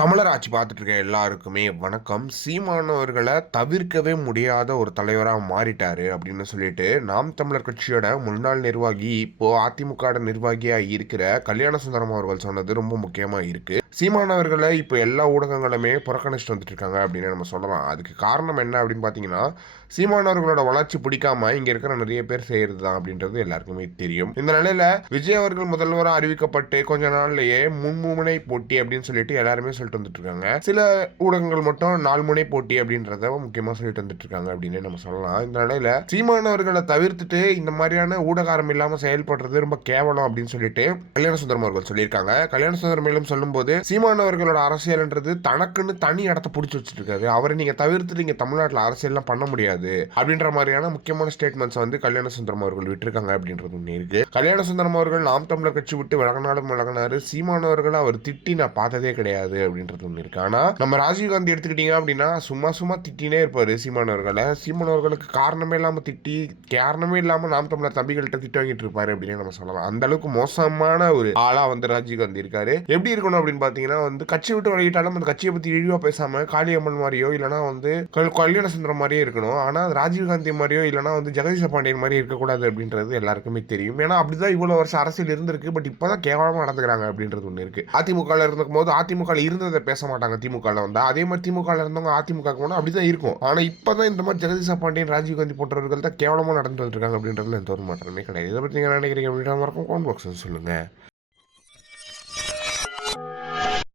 தமிழர் ஆட்சி பார்த்துட்டு இருக்க எல்லாருக்குமே வணக்கம். சீமானவர்களை தவிர்க்கவே முடியாத ஒரு தலைவராக மாறிட்டார் அப்படின்னு சொல்லிட்டு நாம் தமிழர் கட்சியோட முன்னாள் நிர்வாகி இப்போ அதிமுக நிர்வாகியாக இருக்கிற கல்யாண சுந்தரம் அவர்கள் சொன்னது ரொம்ப முக்கியமாக இருக்கு. சீமானவர்களை இப்போ எல்லா ஊடகங்களுமே புறக்கணிச்சுட்டு வந்துட்டு இருக்காங்க அப்படின்னு நம்ம சொல்லலாம். அதுக்கு காரணம் என்ன அப்படின்னு பார்த்தீங்கன்னா சீமானவர்களோட வளர்ச்சி பிடிக்காம இங்கே இருக்கிற நிறைய பேர் செய்யறது தான் அப்படின்றது எல்லாருக்குமே தெரியும். இந்த நிலையில விஜய் அவர்கள் முதல்வராக அறிவிக்கப்பட்டு கொஞ்ச நாள்லயே முன்முனை போட்டி அப்படின்னு சொல்லிட்டு எல்லாருமே சொல்லிட்டு வந்துட்டு இருக்காங்க சில ஊடகங்கள் மட்டும் நாள் முனை போட்டி அப்படின்றத முக்கியமாக சொல்லிட்டு வந்துட்டு இருக்காங்க அப்படின்னு நம்ம சொல்லலாம். இந்த நிலையில சீமானவர்களை தவிர்த்துட்டு இந்த மாதிரியான ஊடகாரம் இல்லாமல் செயல்படுறது ரொம்ப கேவலம் அப்படின்னு சொல்லிட்டு கல்யாண சுந்தரம் அவர்கள் சொல்லியிருக்காங்க. கல்யாண சுந்தரம் மேலும் சொல்லும்போது சீமானவர்களோட அரசியல்ன்றது தனக்குன்னு தனி இடத்த பிடிச்சி வச்சுட்டு இருக்காரு அவரை நீங்கள் தவிர்த்து நீங்கள் தமிழ்நாட்டில் அரசியல்லாம் பண்ண முடியாது. அப்படின்ற மாதிரியான முக்கியமான ஸ்டேட்மெண்ட்ஸ் வந்து கல்யாண சுந்தரம் அவர்கள் விட்டுருக்காங்க அப்படின்றது ஒன்று இருக்கு. கல்யாண சுந்தரம் அவர்கள் நாம் தமிழர் கட்சி விட்டு விலகினாலும் விலகினாரு சீமானவர்களை அவர் திட்டி நான் பார்த்ததே கிடையாது அப்படின்றது ஒன்று இருக்கு. ஆனால் நம்ம ராஜீவ்காந்தி எடுத்துக்கிட்டீங்க அப்படின்னா சும்மா சும்மா திட்டினே இருப்பார் சீமானவர்களை சீமானவர்களுக்கு காரணமே இல்லாமல் திட்டி காரணமே இல்லாமல் நாம் தமிழர் தம்பிகள்கிட்ட திட்ட வாங்கிட்டு இருப்பாரு அப்படின்னு நம்ம சொல்லலாம். அந்த அளவுக்கு மோசமான ஒரு ஆளா வந்து ராஜீவ்காந்தி இருக்காரு. எப்படி இருக்கணும் அப்படின்னு பார்த்தீங்கன்னா வந்து கட்சி விட்டு விலகிட்டாலும் அந்த கட்சியை பற்றி இழிவாக பேசாமல் காளியம்மன் மாதிரியோ இல்லைன்னா வந்து கல்யாண சுந்தரம் மாதிரியே இருக்கணும். ஆனால் ராஜீவ்காந்தி மாதிரியோ இல்லைனா வந்து ஜெகதீஷ பாண்டியன் மாதிரி இருக்கக்கூடாது அப்படின்றது எல்லாருக்குமே தெரியும். ஏன்னா அப்படிதான் இவ்வளோ வருஷம் அரசியல் இருந்திருக்கு. பட் இப்பதான் கேவலமாக நடந்துக்கிறாங்க அப்படின்றது ஒன்று இருக்குது அதிமுகவில் இருந்துக்கும் போது அதிமுக இருந்ததை பேச மாட்டாங்க. திமுகவில் வந்து அதே மாதிரி திமுகவில் இருந்தவங்க அதிமுக போனால் அப்படி தான் இருக்கும். ஆனால் இப்போ தான் இந்த மாதிரி ஜெகதீஷ பாண்டியன் ராஜீவ்காந்தி போன்றவர்கள் தான் கேவலமாக நடந்து வந்துருக்காங்க அப்படின்றதுல எந்த ஒரு மாற்றமே கிடையாது இதை பற்றி நீங்கள் என்ன நினைக்கிறீங்க அப்படின்ற மாதிரி இருக்கும். கமெண்ட் பாக்ஸ் சொல்லுங்கள்